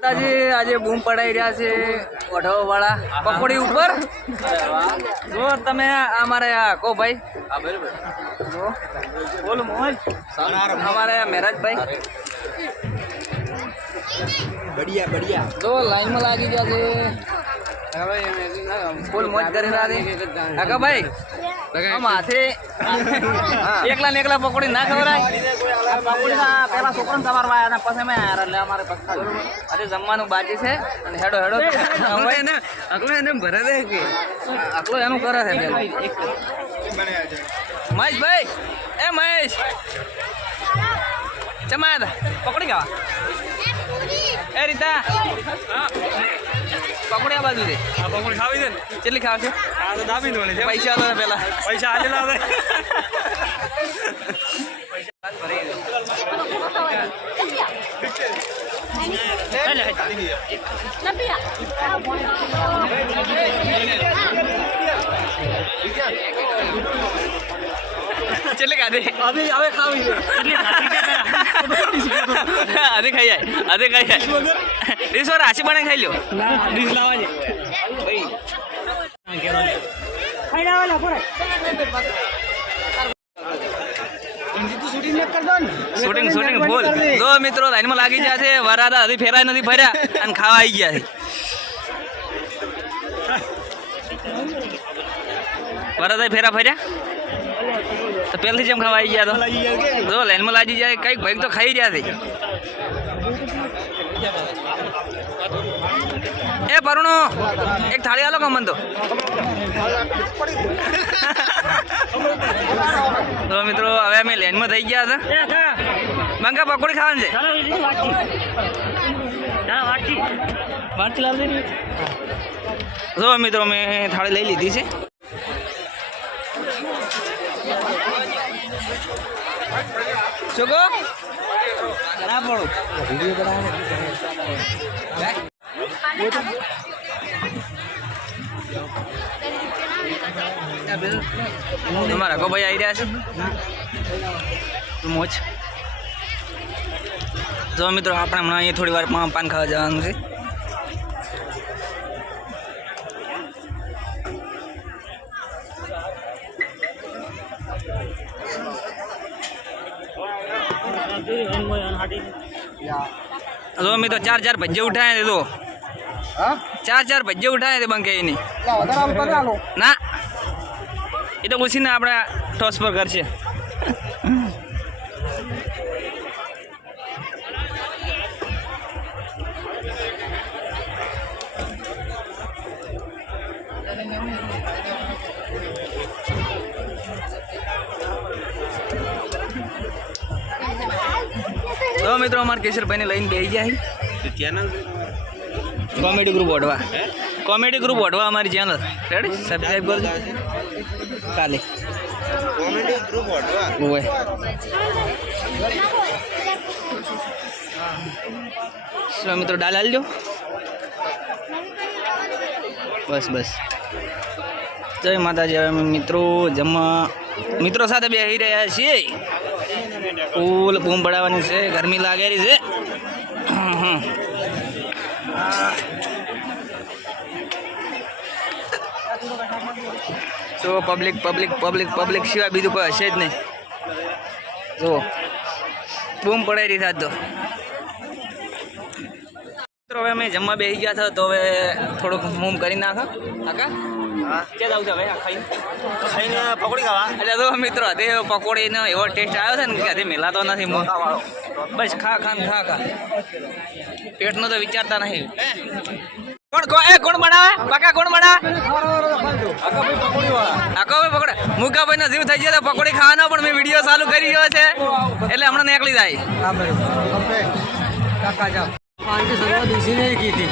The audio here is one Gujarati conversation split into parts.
આજે બૂમ પડાઈ રહ્યા છે ઓઢો વાળા પકોડી ઉપર જો તમે અમારે કો ભાઈ બોલો મોહન અમારે મહેરાજભાઈ બઢિયા બઢિયા જો લાઈનમાં લાગી ગયા છે ફૂલ મોજ કરી રહ્યા છે કાકા ભાઈ માથે એકલા ને એકલા પકોડી ના ખવડાય પકોડી પેલા છોકરાને તમારે વાયા પછી મેં એટલે અમારે આજે જમવાનું બાકી છે અને હેડો હેડો આકલો એને ભરે દે કે આકલો એનું કરે છે મહેશભાઈ એ મહેશ ચમાદ પકોડી ખાવા એ રીતા પકોડી આ બાજુ છે આ પકોડી ખાવી છે ને કેટલી ખાવ છે આ તો દાબી દો છે પૈસા તો પેલા પૈસા આજે લાવે ચલે કાદે હવે ખાવી છે આદે ખાઈ જાય આદે ખાઈ જાય ડીશ વાર આશી બને ખાઈ લ્યો ડીશ લાવવા છે ભાઈ ખાઈ લાવવા પડે શૂટિંગ ફૂલ જો મિત્રો લાઈનમાં લાગી ગયા છે વરાદા હજી ફેરાય નથી ફર્યા અને ખાવા આવી ગયા છે વરાદા ફેરા ફર્યા તો પહેલથી જેમ ખાવા આવી ગયા તો જો લાઈનમાં લાગી જાય કઈક ભાઈ તો ખાઈ રહ્યા છે એ પરુણો એક થાળી આલો કમન તો મિત્રો હવે અમે લાઈનમાં થઈ ગયા હતા બંકા પકોડી ખાવાની છે જો મિત્રો મેં થાળી લઈ લીધી છે શું કહો ના પડો તમારા કો ભાઈ આવી રહ્યા છે મોજ જો મિત્રો આપણે હમણાં અહીંયા થોડી વાર પાન ખાવા જવાનું છે तो मैं तो चार भज्जे उठाए थे तो चार भज्जे उठाए थे बंके नहीं ना ये तो कुछ ना अपना टॉस पर कर से तो मित्रों हमारे केसर भाई ने लाइन बेच गया है चैनल कॉमेडी ग्रुप ओढ़वा हमारी चैनल रेडी सब्सक्राइब कर दो काले कॉमेडी ग्रुप ओढ़वा ओए तो मित्रों डाल लो बस जय माता जी मित्रों जमा मित्रों साथ बेही रहा छे फूल बूम पड़ावनी से गर्मी लागेली से तो पब्लिक सिवाय बीजू कोई हशे ज नहीं जो बूम पड़ाई रही था तो હવે અમે જમવા બેસી ગયા હતા તો હવે થોડુંક મૂમ કરી નાખો કાકા ક્યાં જાવ છે ભાઈ ખાઈને પકોડી ખાવા એટલે તો મિત્રો હજે પકોડીનો એવો ટેસ્ટ આવ્યો છે ને કે હજે મેલાતો નથી મૂમ બસ ખા પેટનો તો વિચારતા નહીં કોણ બનાવે કાકા કોણ બનાવે આકાભાઈ પકોડા મુકાભાઈ નો જીવ થઈ ગયો પકોડી ખાવાનો પણ મેં વિડીયો ચાલુ કરી રહ્યો છે એટલે હમણાં નીકળી જાય કાકા જાઓ पानी की शुरुआत इसी ने की थी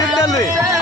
ઓરિજિનલ